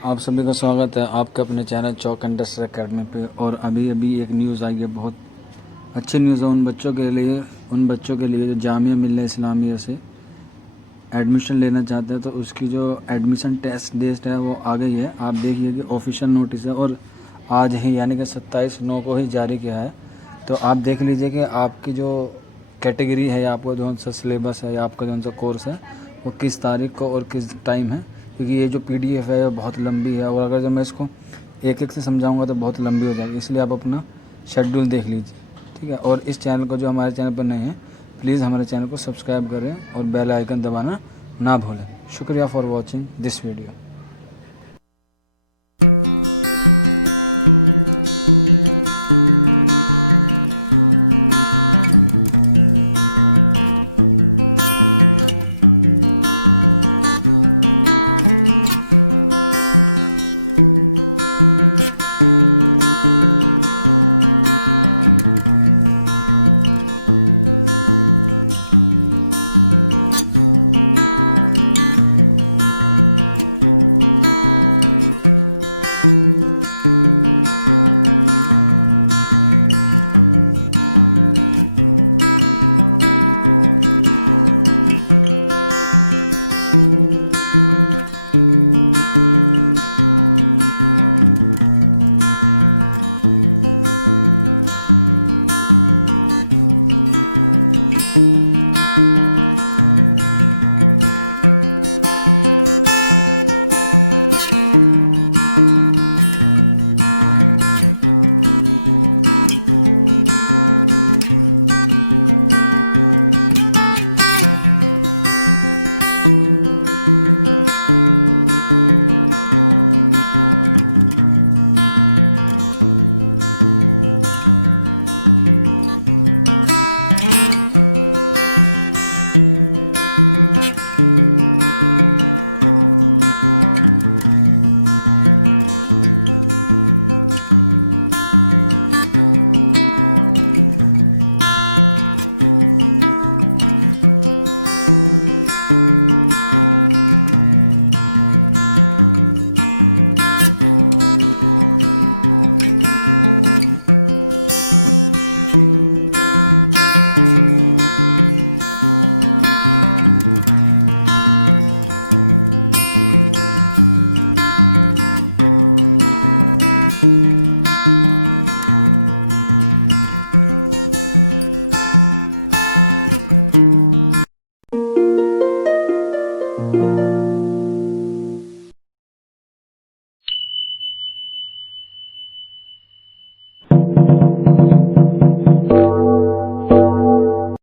आप सभी का स्वागत है आपके अपने चैनल चौक इंडस्ट्रियल अकेडमी पे। और अभी एक न्यूज़ आई है, बहुत अच्छी न्यूज़ है उन बच्चों के लिए जो जामिया मिल्लिया इस्लामिया से एडमिशन लेना चाहते हैं। तो उसकी जो एडमिशन टेस्ट डेट है वो आ गई है। आप देखिए कि ऑफिशियल नोटिस है और आज ही यानी कि 27/9 को ही जारी किया है। तो आप देख लीजिए कि आपकी जो कैटेगरी है या आपका जो सा सिलेबस है या आपका जो सा कोर्स है वो किस तारीख को और किस टाइम है, क्योंकि ये जो PDF है वो बहुत लंबी है और अगर जब मैं इसको एक एक से समझाऊंगा तो बहुत लंबी हो जाएगी। इसलिए आप अपना शेड्यूल देख लीजिए, ठीक है। और इस चैनल को जो हमारे चैनल पर नए हैं प्लीज़ हमारे चैनल को सब्सक्राइब करें और बेल आइकन दबाना ना भूलें। शुक्रिया फॉर वॉचिंग दिस वीडियो।